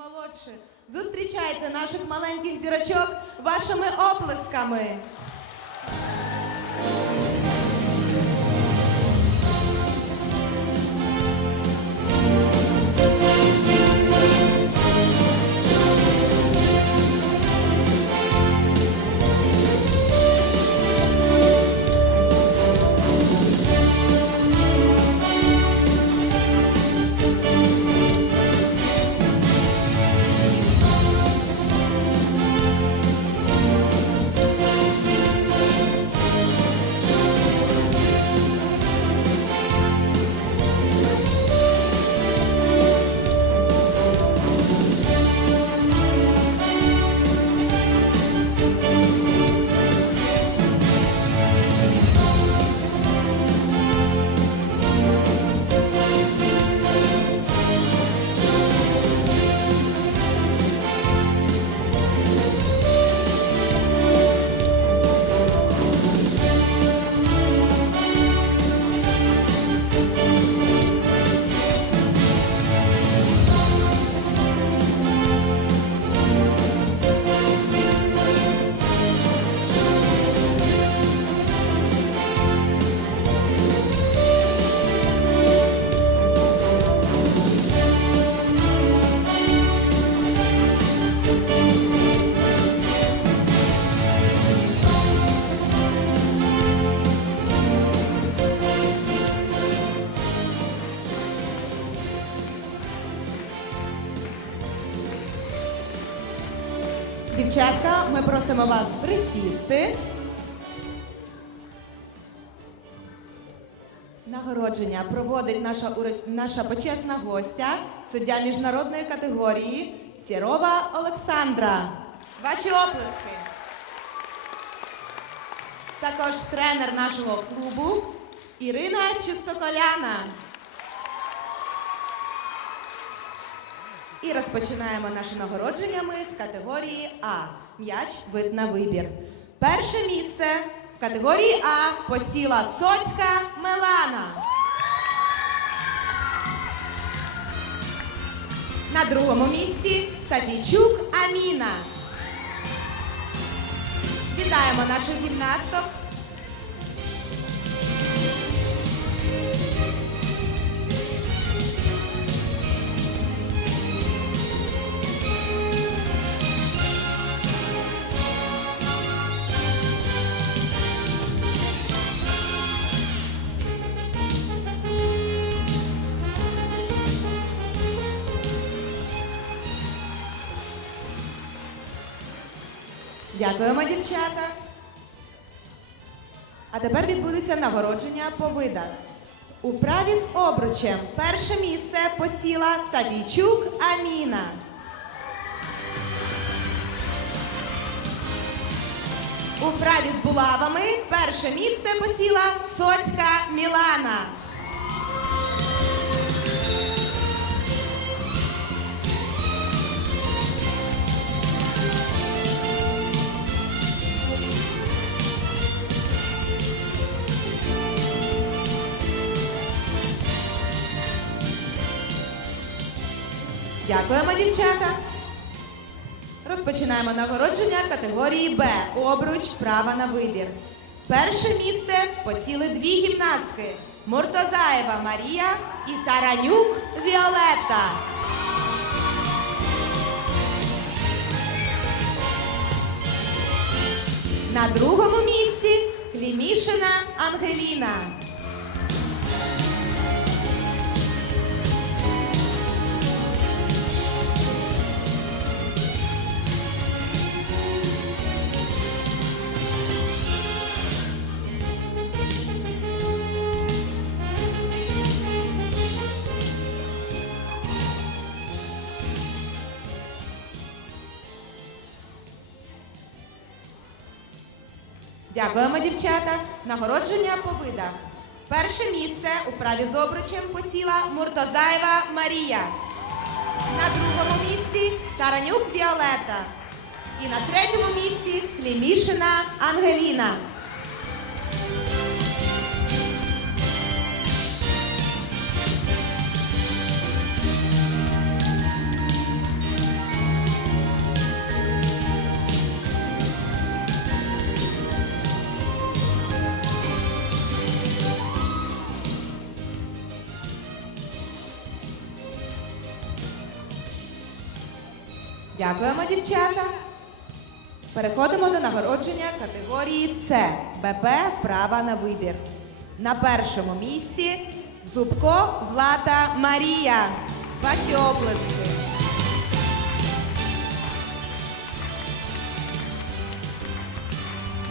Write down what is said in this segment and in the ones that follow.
молодші. Зустрічайте наших маленьких зірочок вашими оплесками. Дівчатка, ми просимо вас присісти. Нагородження проводить наша, наша почесна гостя, суддя міжнародної категорії Сірова Олександра. Ваші оплески. Також тренер нашого клубу Ірина Чистоколяна. І розпочинаємо наше нагородження ми з категорії А. М'яч вид на вибір. Перше місце в категорії А посіла Соцька Мелана. На другому місці Статійчук Аміна. Вітаємо наших гімнасток. Дякуємо, дівчата. А тепер відбудеться нагородження по видах. У вправі з обручем перше місце посіла Ставійчук Аміна. У вправі з булавами перше місце посіла Соцька Мілана. Дякуємо, дівчата. Розпочинаємо нагородження категорії Б. Обруч права на вибір. Перше місце посіли дві гімнастки Муртозаєва Марія і Таранюк Віолетта. На другому місці Клімішина Ангеліна. Дякуємо, дівчата. Нагородження по видах. Перше місце у праві з обручем посіла Муртозаєва Марія. На другому місці Таранюк Віолета. І на третьому місці Клімішина Ангеліна. Дякуємо, дівчата. Переходимо до нагородження категорії С. БП вправа на вибір. На першому місці Зубко Злата Марія. Ваші оплески.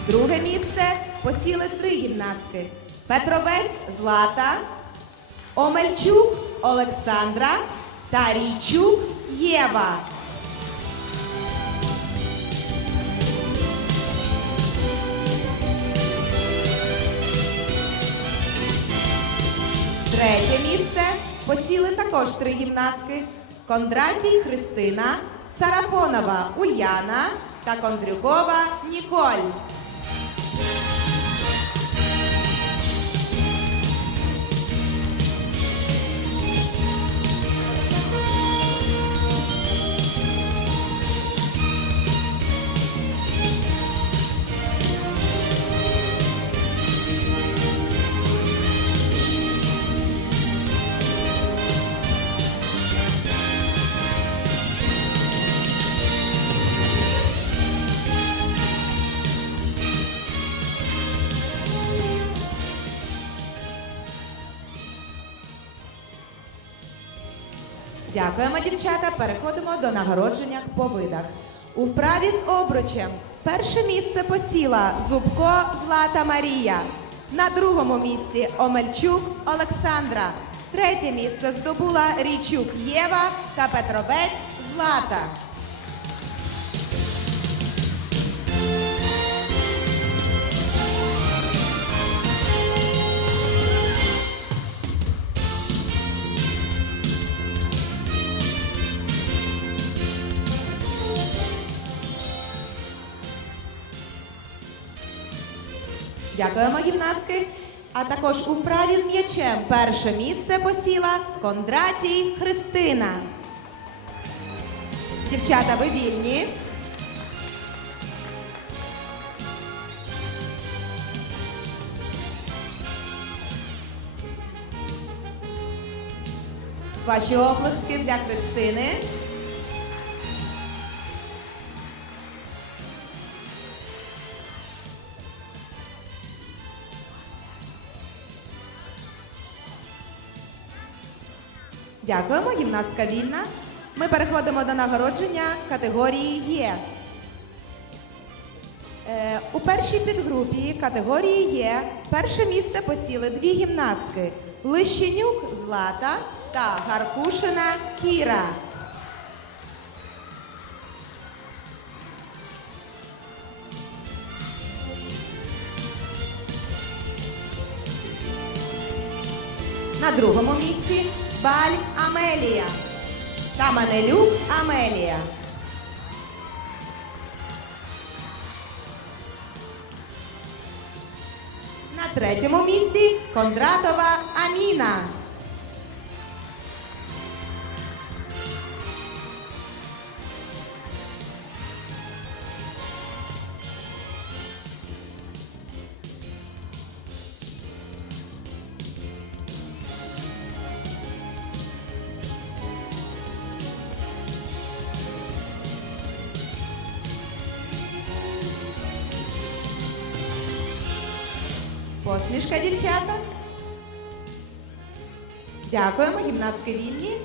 Друге місце посіли три гімнастки. Петровець Злата, Омельчук Олександра та Рійчук Єва. Третє місце посіли також три гімнастки: Кондратій Христина, Сарафонова Ульяна та Кондрюкова Ніколь. Дякуємо, дівчата. Переходимо до нагородження по видах. У вправі з обручем перше місце посіла Зубко Злата Марія. На другому місці Омельчук Олександра. Третє місце здобула Річук Єва та Петровець Злата. Дякуємо, гімнастки. А також у вправі з м'ячем перше місце посіла Кондратій Христина. Дівчата, ви вільні. Ваші оплески для Христини. Дякуємо, гімнастка вільна. Ми переходимо до нагородження категорії Є. Е, у першій підгрупі категорії Є перше місце посіли дві гімнастки Лищенюк Злата та Гаркушина Кіра. На другому місці Баль Амелія Каменелюк Амелія. На третьому місці Кондратова Аміна. Гімнастки вільні.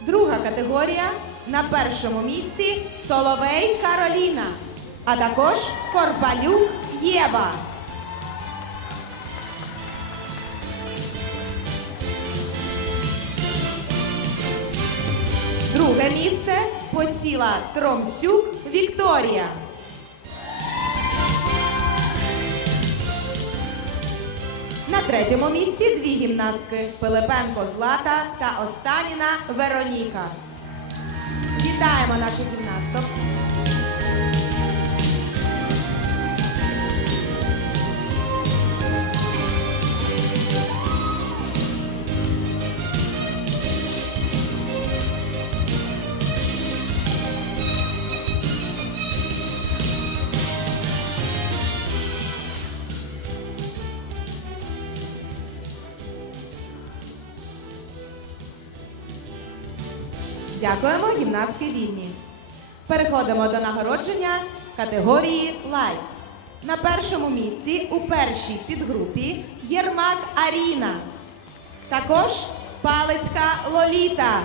Друга категорія на першому місці Соловей Кароліна, а також Корпалюк Єва. Друге місце посіла Тромсюк Вікторія. На третьому місці дві гімнастки Пилипенко Злата та Останіна Вероніка. Вітаємо наших гімнасток. Дякуємо, гімнастки вільні. Переходимо до нагородження категорії Лайт. На першому місці у першій підгрупі Єрмак Аріна. Також Палицька Лоліта.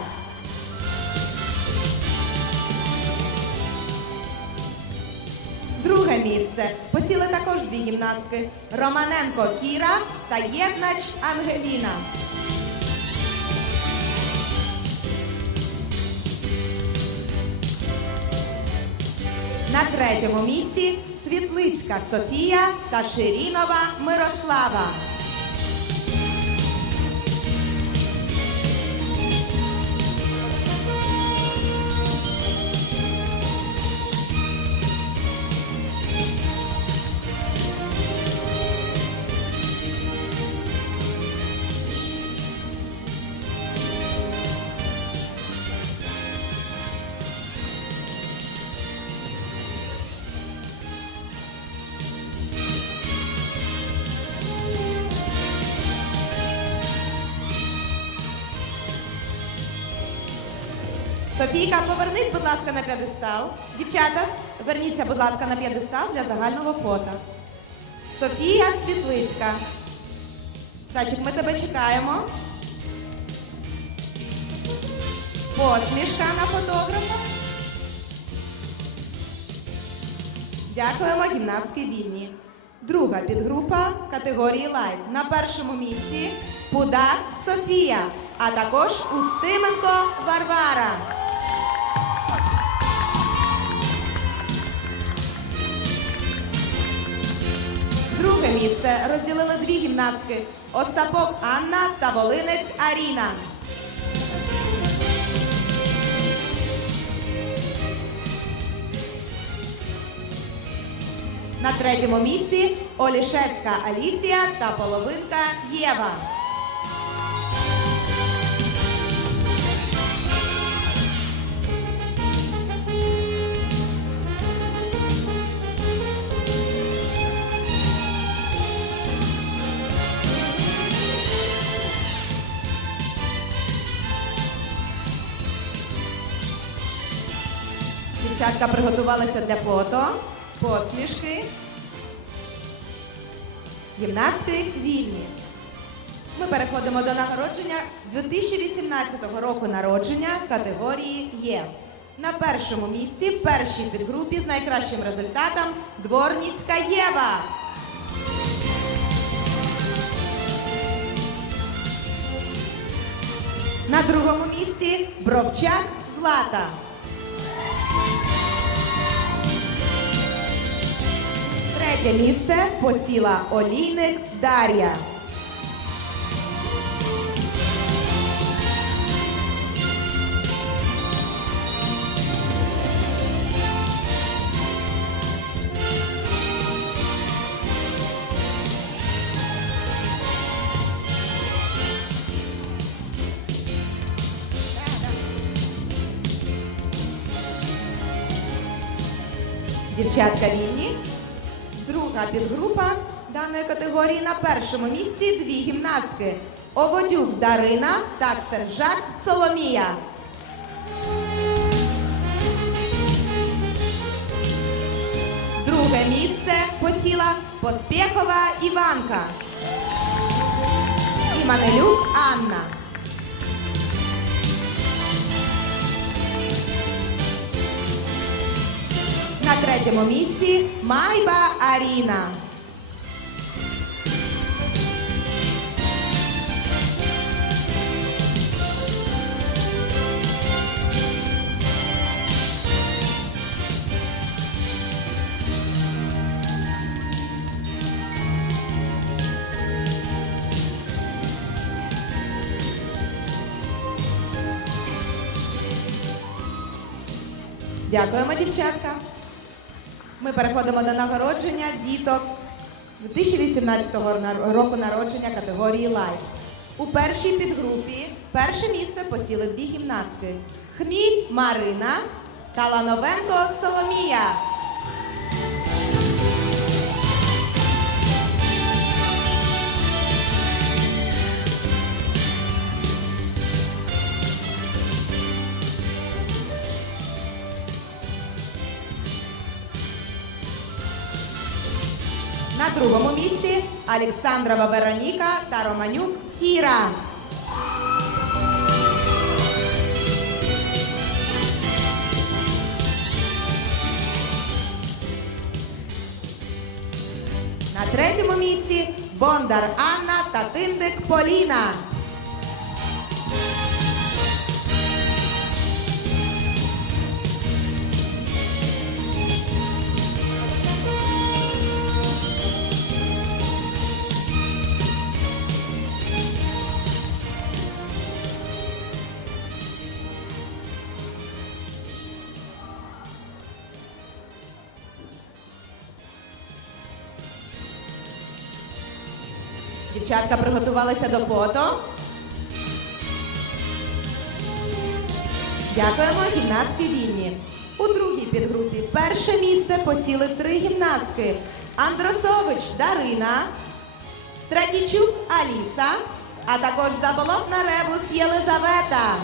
Друге місце посіли також дві гімнастки Романенко Кіра та Єднач Ангеліна. На третьому місці Світлицька Софія та Ширінова Мирослава. Софійка, повернись, будь ласка, на п'єдестал. Дівчата, верніться, будь ласка, на п'єдестал для загального фото. Софія Світлицька. Зайчик, ми тебе чекаємо. Посмішка на фотографа. Дякуємо гімнастки вільні. Друга підгрупа категорії лайт. На першому місці Пудак Софія, а також Устименко Варвара. Друге місце розділили дві гімнастки Остапок Анна та Волинець Аріна. На третьому місці Олішевська Алісія та половинка Єва. Дівчатка приготувалися для фото, посмішки. Гімнастки вільні. Ми переходимо до нагородження 2018 року народження категорії Є. На першому місці в першій підгрупі з найкращим результатом Дворніцька Єва. На другому місці Бровчак Злата. Третє місце посіла Олійник Дар'я. Дівчатка вільні. Друга підгрупа даної категорії на першому місці дві гімнастки. Оводюк Дарина та Ксержак Соломія. Друге місце посіла Поспєхова Іванка. І Манелюк Анна. На третьому місці Майба Аріна. Дякуємо, дівчатка. Ми переходимо до нагородження діток 2018 року народження категорії Лайф. У першій підгрупі перше місце посіли дві гімнастки: Хміль Марина та Лановенко Соломія. Другому місці Олександрова Вероніка та Романюк Кіра. На третьому місці Бондар Анна та Тиндик Поліна. Дівчатка приготувалися до фото. Дякуємо гімнастки вільні. У другій підгрупі перше місце посіли три гімнастки: Андросович Дарина, Стратічук Аліса, а також Заболотна Ребус Єлизавета.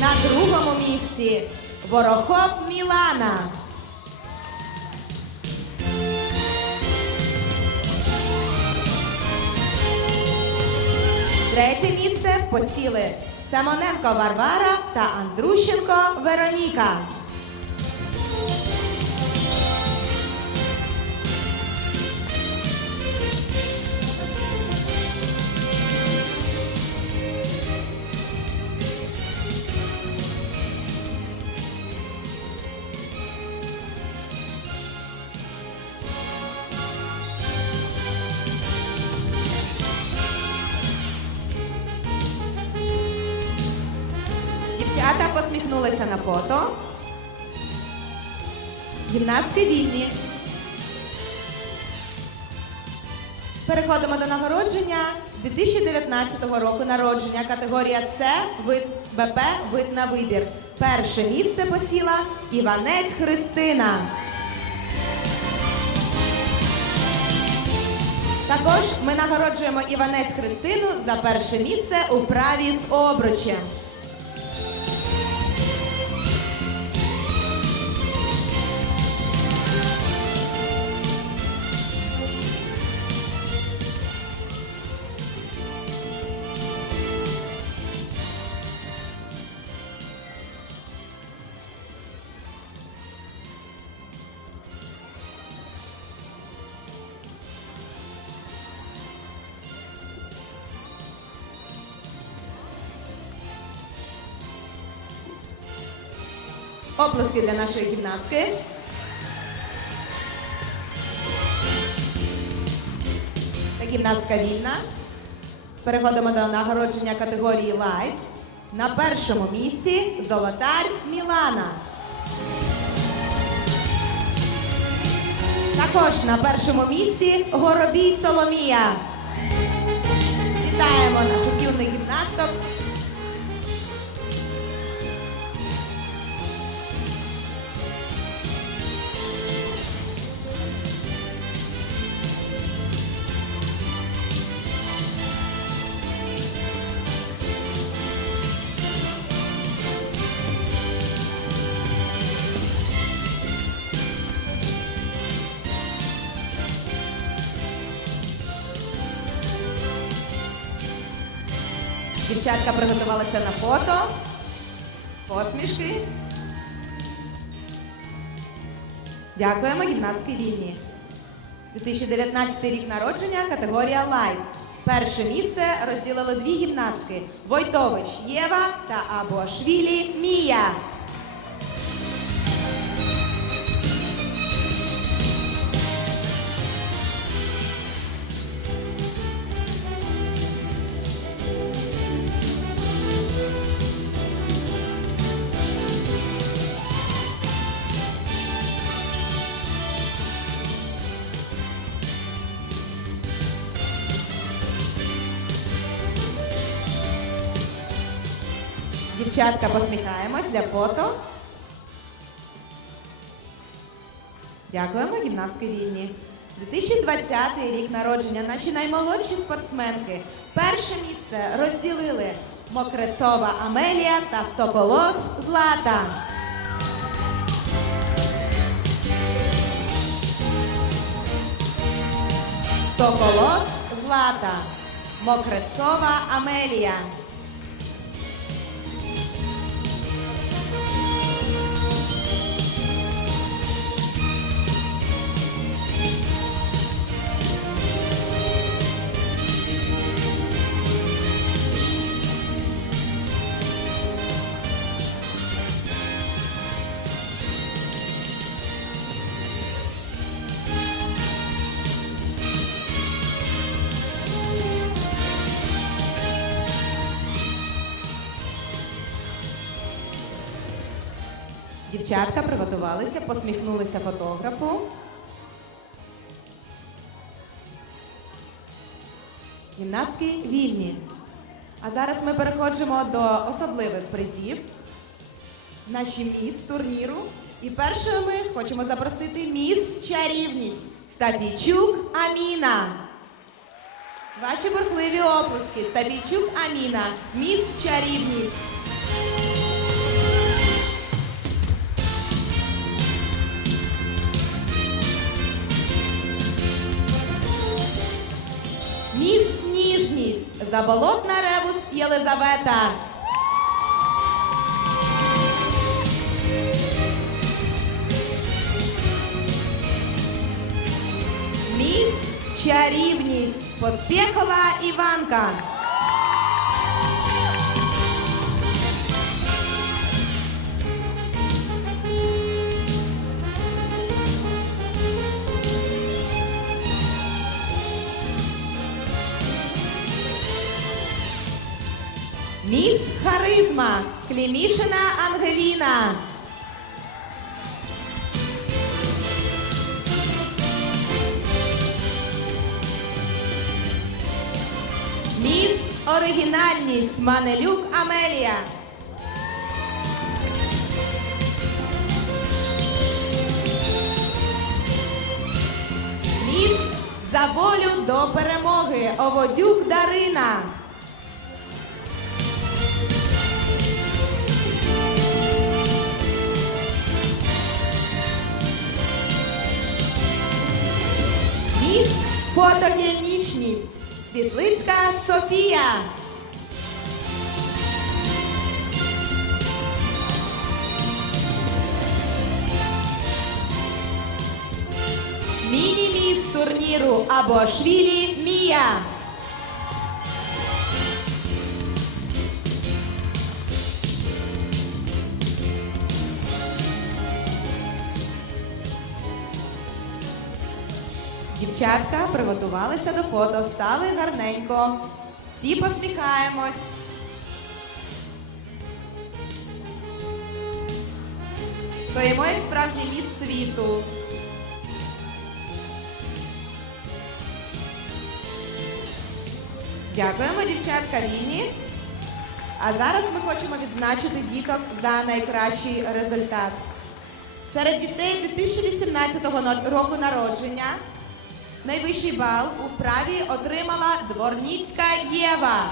На другому місці Ворохоп Мілана. Посіли Самоненко Варвара та Андрущенко Вероніка. Фото. Гімнастки вільні. Переходимо до нагородження 2019 року народження. Категорія С, вид БП, вид на вибір. Перше місце посіла Іванець Христина. Також ми нагороджуємо Іванець Христину за перше місце у вправі з обручем. Оплески для нашої гімнастки. Це гімнастка вільна. Переходимо до нагородження категорії Light. На першому місці золотар Мілана. Також на першому місці Горобій Соломія. Вітаємо наших юних гімнасток. Дівчатка приготувалися на фото. Посмішки. Дякуємо, гімнастки вільні. 2019 рік народження, категорія Лайт. Перше місце розділили дві гімнастки: Войтович Єва та Абуашвілі Мія. Дівчатка, посміхаємось для фото. Дякуємо гімнастки вільні. 2020 рік народження наші наймолодші спортсменки. Перше місце розділили Мокрецова Амелія та стополос Злата. Стополос Злата. Мокрецова Амелія. Дівчатка приготувалися, посміхнулися фотографу. Гімнастки вільні. А зараз ми переходимо до особливих призів. Наші міс турніру. І першою ми хочемо запросити міс чарівність Стапійчук Аміна. Ваші бурхливі оплески. Стапійчук Аміна. Міс чарівність. Заболотна ревус Єлизавета. Міс чарівність. Поспєхова Іванка. Клімішина Ангеліна. Міс Оригінальність Манелюк Амелія. Міс за волю до перемоги. Оводюк Дарина. Фотогенічність. Світлицька Софія. Міні-міс турніру Абошвілі Мія. Дівчатка приготувалися до фото, стали гарненько. Всі посміхаємось. Стоїмо як справжній міс світу. Дякуємо, дівчатка вільні. А зараз ми хочемо відзначити діток за найкращий результат. Серед дітей 2018 но- року народження найвищий бал у вправі отримала Дворніцька Єва.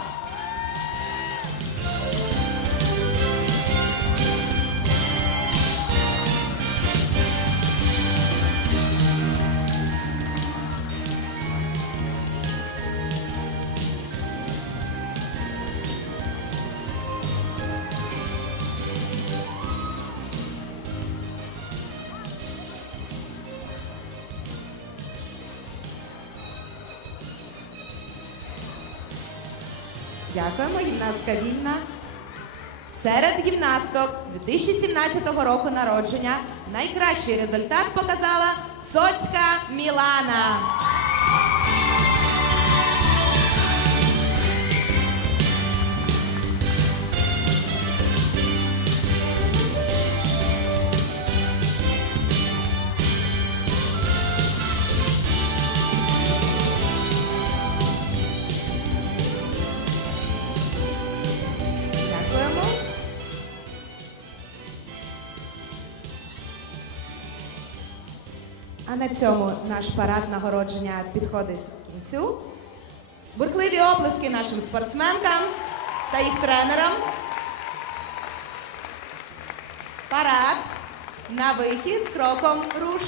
Дякуємо, гімнастка вільна. Серед гімнасток 2017 року народження найкращий результат показала Соцька Мілана. Цьому наш парад нагородження підходить до кінцю. Бурхливі оплески нашим спортсменкам та їх тренерам. Парад на вихід кроком руш.